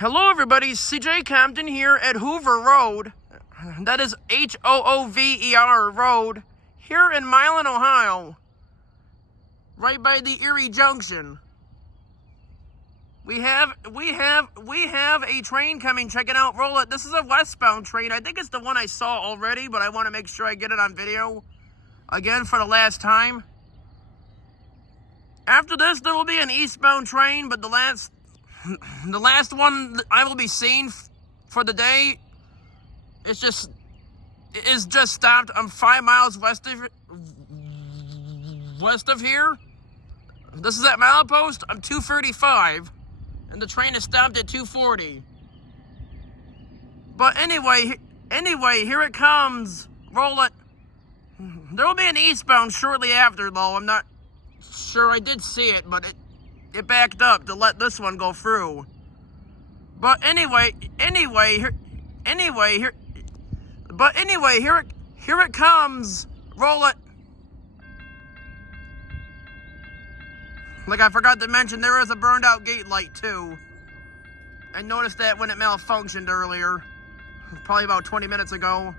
Hello everybody, CJ Compton here at Hoover Road. That is Hoover Road, here in Milan, Ohio. Right by the Erie Junction. We have a train coming. Check it out, roll it. This is a westbound train. I think it's the one I saw already, but I want to make sure I get it on video again for the last time. After this, there will be an eastbound train, but the last one I will be seeing for the day is just stopped. I'm 5 miles west of here. This is at milepost. I'm 235, and the train is stopped at 240. But anyway, here it comes. Roll it. There will be an eastbound shortly after, though. I'm not sure. I did see it, but it backed up to let this one go through. But anyway, here it comes. Roll it. Like I forgot to mention, there is a burned out gate light too. I noticed that when it malfunctioned earlier, probably about 20 minutes ago.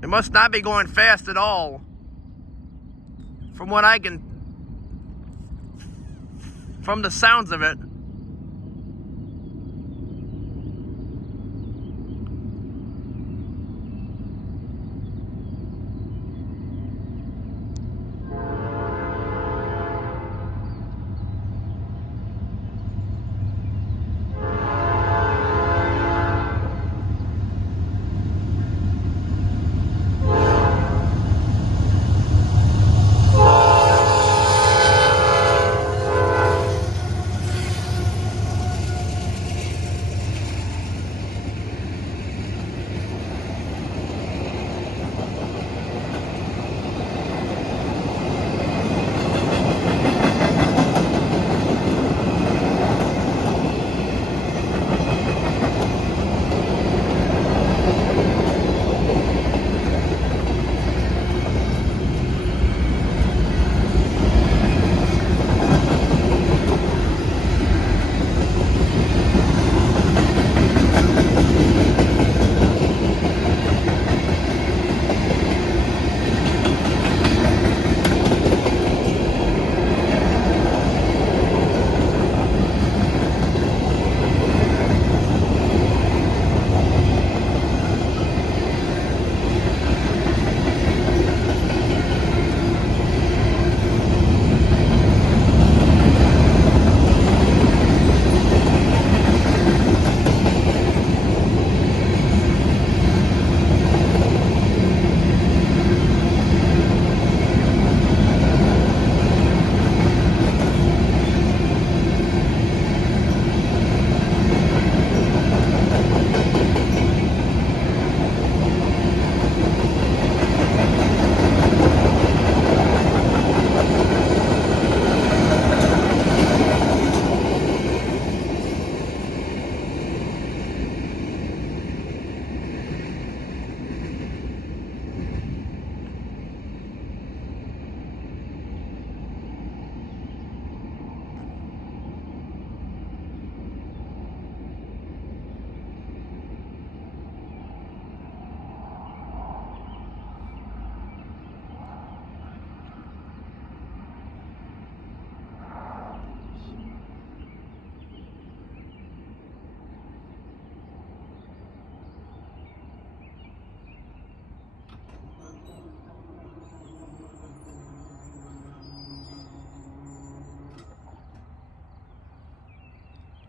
It must not be going fast at all. From what I can... from the sounds of it.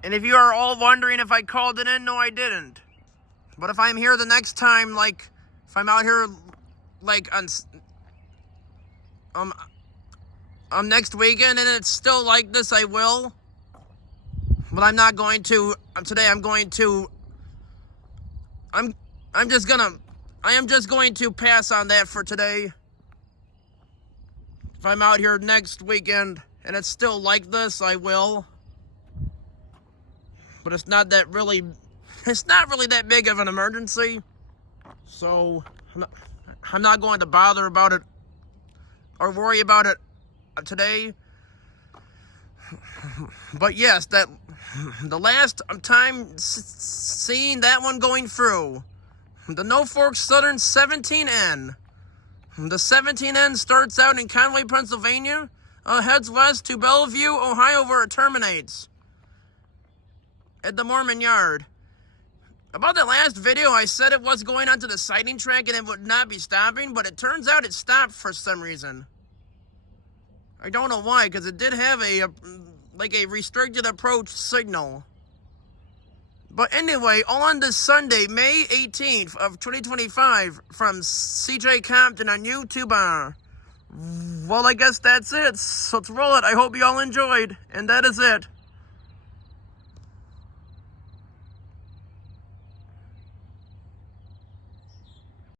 And if you are all wondering if I called it in, no, I didn't. But if I'm here the next time, like, if I'm out here, like, on next weekend and it's still like this, I will. But I'm not going to, today I'm going to I am just going to pass on that for today. If I'm out here next weekend and it's still like this, I will. But it's not really that big of an emergency. So I'm not going to bother about it or worry about it today. But yes, the last time seeing that one going through, the Norfolk Southern 17N. The 17N starts out in Conway, Pennsylvania, heads west to Bellevue, Ohio, where it terminates at the Mormon Yard. About the last video, I said it was going onto the sighting track and it would not be stopping, but it turns out it stopped for some reason. I don't know why, because it did have a restricted approach signal. But anyway, on this Sunday, May 18th of 2025, from CJ Compton on YouTube. Well, I guess that's it. So let's roll it. I hope you all enjoyed, and that is it.